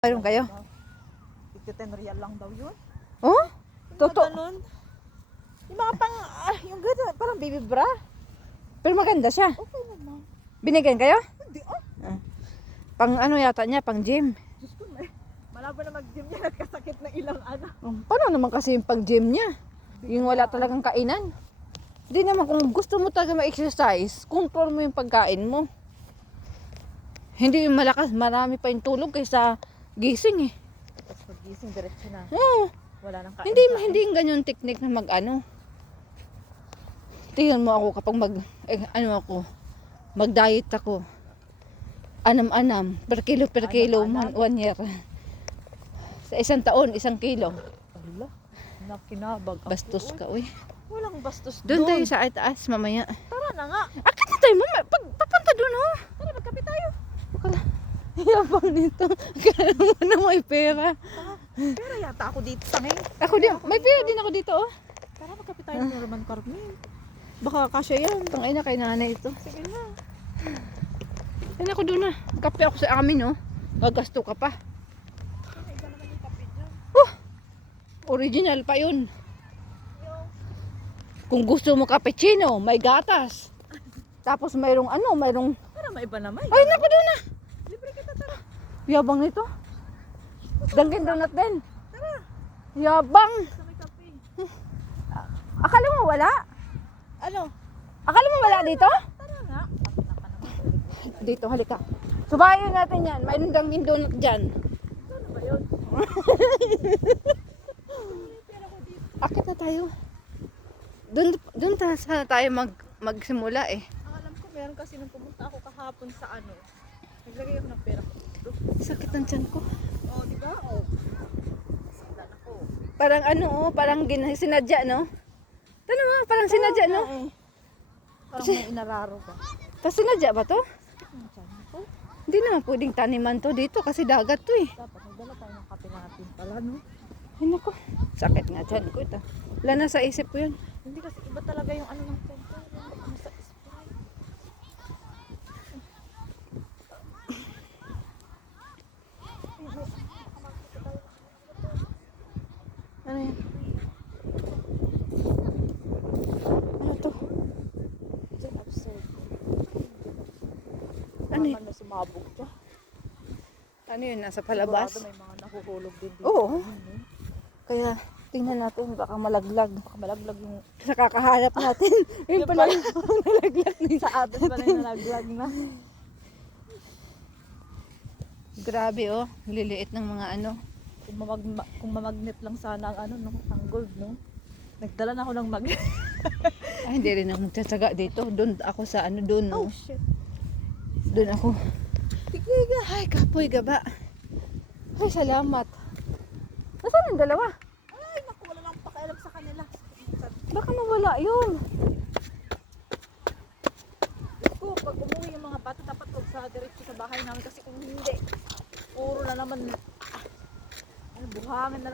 Mayroon kayo? Tigto 10 real lang daw yun. Oh? Yung Totoo? mga ganun. Yung mga pang, yung gano'n, parang baby bra. Pero maganda siya. Okay naman. Binigyan kayo? Hindi, Pang ano yata niya, pang gym. Diyos ko, malabo na mag-gym niya, nagkasakit na ilang Paano naman kasi yung pag gym niya? Yung wala talagang kainan. Hindi naman kung gusto mo talaga ma-exercise, control mo yung pagkain mo. Hindi yung malakas, marami pa yung tulog kaysa gising eh. Tapos pag-gising, diretso na. Oo. Wala nang kain. Hindi yung ganyan technique na mag-ano. Tingnan mo ako kapag mag-diet ako. Anam-anam, per kilo, 1 year. Sa isang taon, 1 kilo. Ala, nakinabag ako. Bastos ka, uy. Walang bastos Doon tayo doon. sa itaas mamaya. Tara na nga. Akit na tayo, mama. Papunta doon, oh. Tara, magkape tayo. Yabang nito. Kaya mo na may pera. Pero yata ako dito, tangin. Ako din, may pera din ako dito, oh. Tara, magkape tayo ng Roman Carmen. Baka kasya yan. Tangay na kay nanay ito. Sige na. Yan ako doon, ah. Kape ako sa amin, oh. Gagasto ka pa. May iba naman yung kape dyan. Original pa yun. Kung gusto mo cappuccino, may gatas. Tapos mayroong Tara, may iba naman. ay naku doon na. Libre kita, tara. Yabang nito. Dunkin Donut din. Tara. Yabang. Sa may kape. Akala mo wala? Ano? Akala mo wala dito? Tara nga. Pakita ka naman. Dito, halika. Subayin natin yan. Mayroong Dunkin Donut dyan. Ano ba yun? Akit na tayo. Doon sana tayo magsimula eh. Ang alam ko, meron kasi nung pumunta ako kahapon sa ano, naglagay ako ng pera ko dito. Sakit ang tiyan ko. Oh, di ba? Oh. Silan ako. Parang parang sinadya, no? Ano mo, parang sinadya, no? Parang may inararo ba? Tapos sinadya ba to? Ang tiyan ko. Hindi naman pwedeng taniman to dito kasi dagat to eh. Dapat nagdala tayo ng kape natin pala, no? Ay naku, sakit nga tiyan ko ito. Wala na sa isip ko yun. Hindi kasi iba talaga yung ano ng kwento. Ano sa spray. Ano yan? Ano to? Diyan, absurd. Ano yun? Baka na sumabog dyan. Ano yun? Nasa palabas? Sigurado may mga nahuhulog din dito. Oo. Ano? Kaya tingnan natin baka malaglag. Baka malaglag yung Sa kakahanap natin. Yun pala yung nalaglag na sa atin pala yung nalaglag na. Grabe oh, liliit ng mga ano. Kung mamagnet lang sana ang ano, no? Ang gold, no? Nagdala na ako ng magnet. Ay, hindi rin ako magtsatsaga dito. Doon ako sa ano doon, no? Oh, shit. Doon ako. Tigiga. Ay, kapoy gaba. Ay, salamat. Nasaan yung dalawa? Ay, naku, wala lang pakialam sa kanila. Baka nawala yun. Ko, pag umuwi yung mga bata, dapat huwag sa diretso sa bahay namin kasi kung hindi, puro na naman, buhangin na